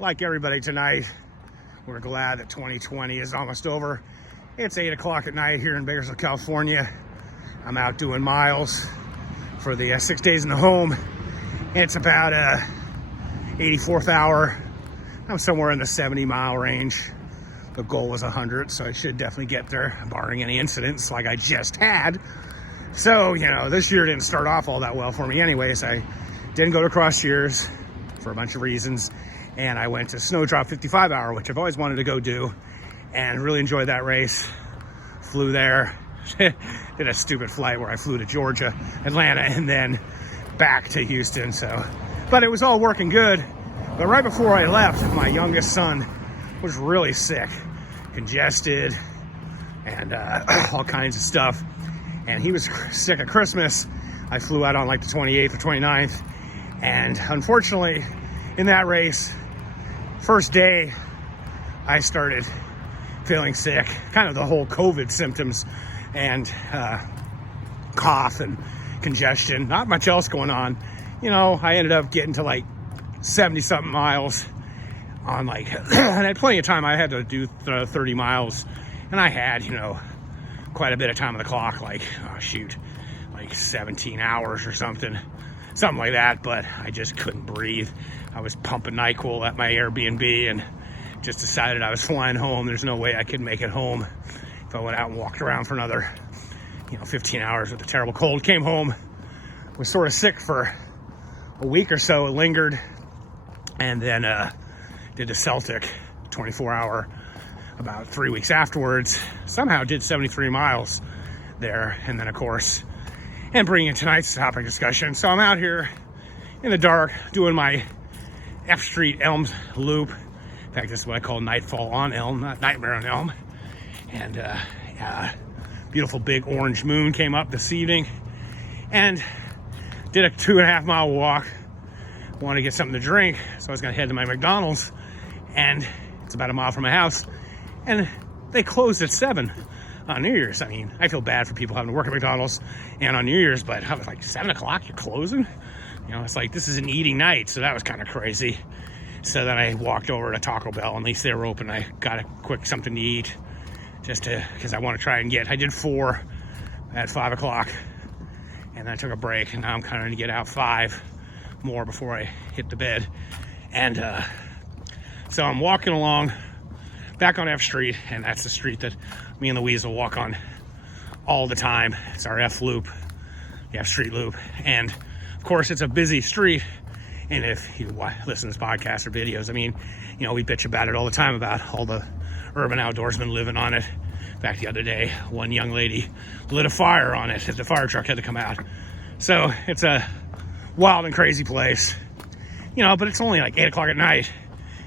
like everybody tonight, we're glad that 2020 is almost over. It's 8 o'clock at night here in Bakersfield, California. I'm out doing miles for the 6 days in the home. It's about 84th hour. I'm somewhere in the 70-mile range. The goal was 100, so I should definitely get there, barring any incidents like I just had. So, this year didn't start off all that well for me anyways. I didn't go to Cross Years for a bunch of reasons, and I went to Snowdrop 55 hour, which I've always wanted to go do, and really enjoyed that race. Flew there, did a stupid flight where I flew to Georgia, Atlanta, and then back to Houston. But it was all working good. But right before I left, my youngest son was really sick, congested, and all kinds of stuff. And he was sick at Christmas. I flew out on like the 28th or 29th. And unfortunately, in that race, first day, I started feeling sick, kind of the whole COVID symptoms, and cough and congestion, not much else going on. I ended up getting to like 70-something miles on and I had plenty of time. I had to do 30 miles, and I had, quite a bit of time on the clock, like 17 hours or something like that, but I just couldn't breathe. I was pumping NyQuil at my Airbnb and just decided I was flying home. There's no way I could make it home if I went out and walked around for another 15 hours with a terrible cold. Came home, was sort of sick for a week or so. It lingered, and then did the Celtic 24-hour about 3 weeks afterwards. Somehow did 73 miles there, and then of course, and bringing in tonight's topic discussion. So I'm out here in the dark doing my F Street Elm loop. In fact, this is what I call Nightfall on Elm, not Nightmare on Elm. And beautiful big orange moon came up this evening, and did a 2.5 mile walk. Wanted to get something to drink, so I was gonna head to my McDonald's, and it's about a mile from my house, and they closed at 7 on New Year's. I mean, I feel bad for people having to work at McDonald's and on New Year's, but I was like, 7 o'clock, you're closing? It's like, this is an eating night, so that was kind of crazy. So then I walked over to Taco Bell, and at least they were open. I got a quick something to eat, because I want to try and I did 4 at 5 o'clock, and then I took a break, and now I'm kind of going to get out 5 more before I hit the bed. And so I'm walking along back on F Street, and that's the street that me and Louise will walk on all the time. It's our F loop, the F Street loop. And of course, it's a busy street. And if you listen to this podcast or videos, we bitch about it all the time, about all the urban outdoorsmen living on it. In fact, the other day, one young lady lit a fire on it. The fire truck had to come out. So it's a wild and crazy place, but it's only like 8 o'clock at night,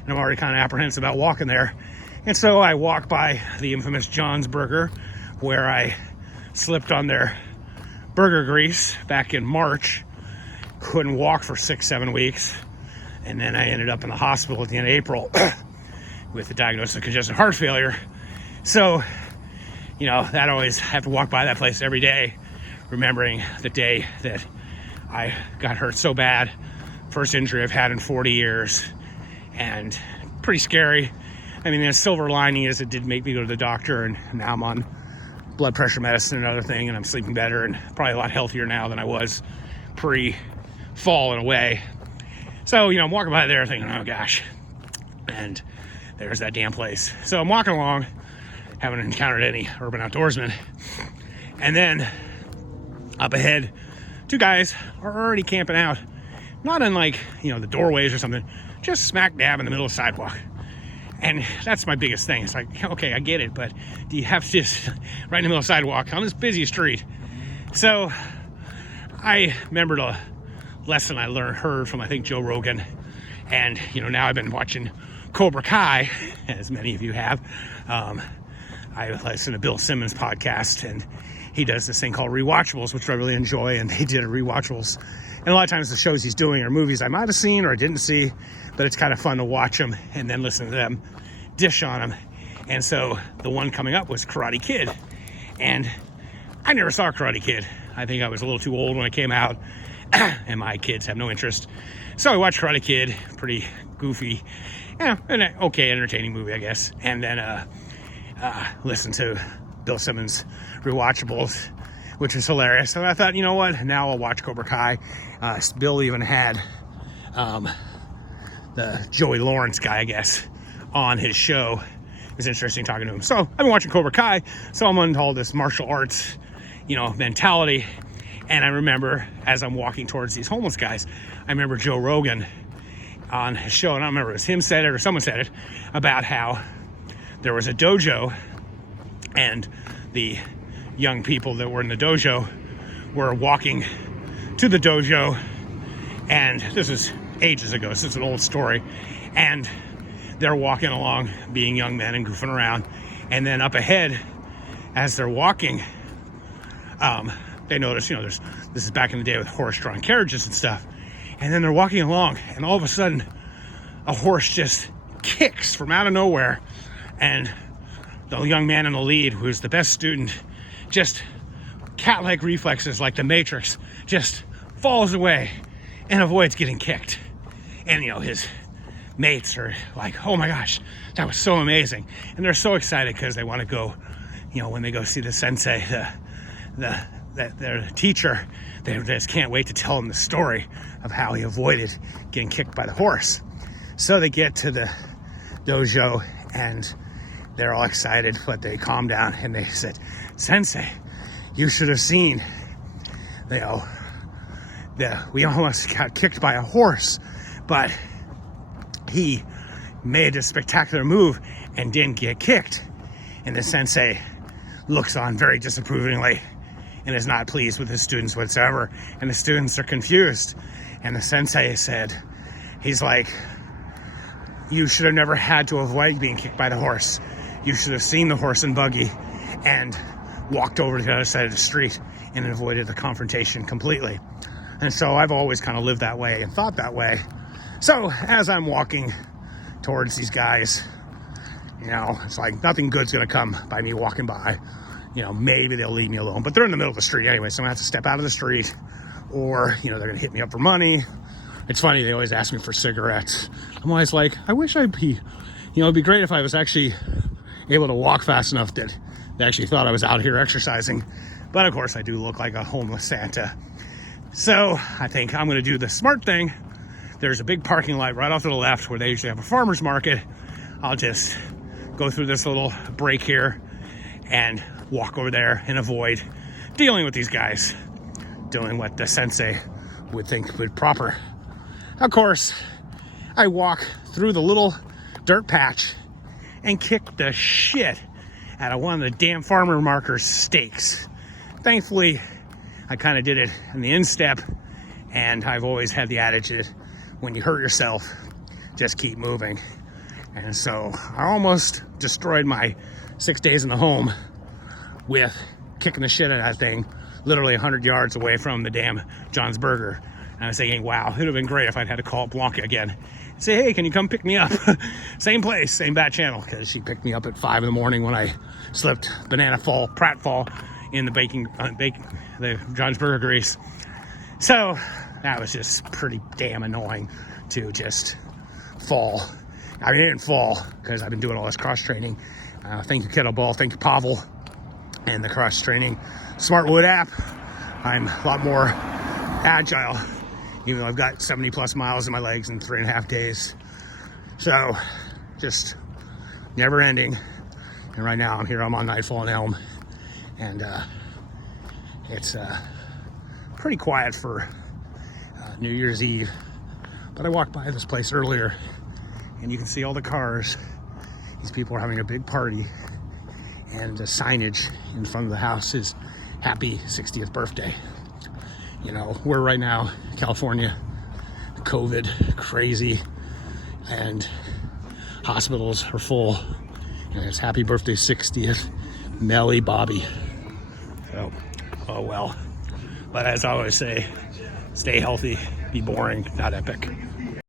and I'm already kind of apprehensive about walking there. And so I walk by the infamous John's Burger, where I slipped on their burger grease back in March. Couldn't walk for 6-7 weeks, and then I ended up in the hospital at the end of April with the diagnosis of congestive heart failure. So, that always have to walk by that place every day, remembering the day that I got hurt so bad. First injury I've had in 40 years, and pretty scary. The silver lining is it did make me go to the doctor, and now I'm on blood pressure medicine and other thing, and I'm sleeping better and probably a lot healthier now than I was pre-fall in a way. So, I'm walking by there thinking, oh gosh, and there's that damn place. So I'm walking along, haven't encountered any urban outdoorsmen, and then up ahead, 2 guys are already camping out, not in the doorways or something, just smack dab in the middle of the sidewalk. And that's my biggest thing. It's like, okay, I get it, but do you have to just right in the middle of the sidewalk on this busy street? So I remembered a lesson I heard from, I think, Joe Rogan. And, now I've been watching Cobra Kai, as many of you have. I listen to Bill Simmons' podcast, and he does this thing called Rewatchables, which I really enjoy. And they did a Rewatchables. And a lot of times the shows he's doing are movies I might have seen or I didn't see, but it's kind of fun to watch them and then listen to them dish on them. And so the one coming up was Karate Kid. And I never saw Karate Kid. I think I was a little too old when it came out, and my kids have no interest. So I watched Karate Kid, pretty goofy, an okay entertaining movie, I guess. And then listened to Bill Simmons' Rewatchables, which was hilarious. And I thought, you know what? Now I'll watch Cobra Kai. Bill even had the Joey Lawrence guy, I guess, on his show. It was interesting talking to him. So I've been watching Cobra Kai, so I'm into all this martial arts, mentality. And I remember, as I'm walking towards these homeless guys, I remember Joe Rogan on his show, and I don't remember if it was him said it or someone said it, about how there was a dojo, and the young people that were in the dojo were walking to the dojo, and this is ages ago, this is an old story, and they're walking along being young men and goofing around, and then up ahead as they're walking, they notice, this is back in the day with horse-drawn carriages and stuff, and then they're walking along, and all of a sudden a horse just kicks from out of nowhere, and the young man in the lead, who's the best student, just cat-like reflexes like the Matrix, just falls away and avoids getting kicked. And his mates are like, oh my gosh, that was so amazing. And they're so excited because they want to go, when they go see the sensei, their teacher, they just can't wait to tell him the story of how he avoided getting kicked by the horse. So they get to the dojo and they're all excited, but they calm down and they said, Sensei, you should have seen, we almost got kicked by a horse, but he made a spectacular move and didn't get kicked. And the sensei looks on very disapprovingly and is not pleased with his students whatsoever. And the students are confused. And the sensei said, he's like, you should have never had to avoid being kicked by the horse. You should have seen the horse and buggy and walked over to the other side of the street and avoided the confrontation completely. And so I've always kind of lived that way and thought that way. So as I'm walking towards these guys, it's like nothing good's gonna come by me walking by. Maybe they'll leave me alone, but they're in the middle of the street anyway, so I'm gonna have to step out of the street, or they're gonna hit me up for money. It's funny, they always ask me for cigarettes. I'm always like, I wish I'd be, it'd be great if I was actually able to walk fast enough that they actually thought I was out here exercising. But of course I do look like a homeless Santa. So I think I'm gonna do the smart thing. There's a big parking lot right off to the left where they usually have a farmer's market. I'll just go through this little break here and walk over there and avoid dealing with these guys doing what the sensei would think would proper. Of course, I walk through the little dirt patch and kick the shit out of one of the damn farmer markers stakes. Thankfully, I kind of did it in the instep, and I've always had the attitude, when you hurt yourself, just keep moving. And so I almost destroyed my 6 days in the home with kicking the shit out of that thing, literally 100 yards away from the damn John's Burger. And I was thinking, wow, it would have been great if I'd had to call Blanca again. Say, hey, can you come pick me up? Same place, same bat channel, because she picked me up at 5 in the morning when I slipped pratfall in the John's Burger grease. So that was just pretty damn annoying to just fall. I mean, I didn't fall because I've been doing all this cross training. Thank you, Kettlebell. Thank you, Pavel. And the cross training Smartwood app. I'm a lot more agile, even though I've got 70 plus miles in my legs in 3.5 days. So just never ending. And right now I'm on Nightfall and Elm. And it's pretty quiet for New Year's Eve. But I walked by this place earlier and you can see all the cars. These people are having a big party, and the signage in front of the house is happy 60th birthday. We're right now, California, COVID, crazy, and hospitals are full. And it's happy birthday 60th, Melly Bobby. So, oh well. But as I always say, stay healthy, be boring, not epic.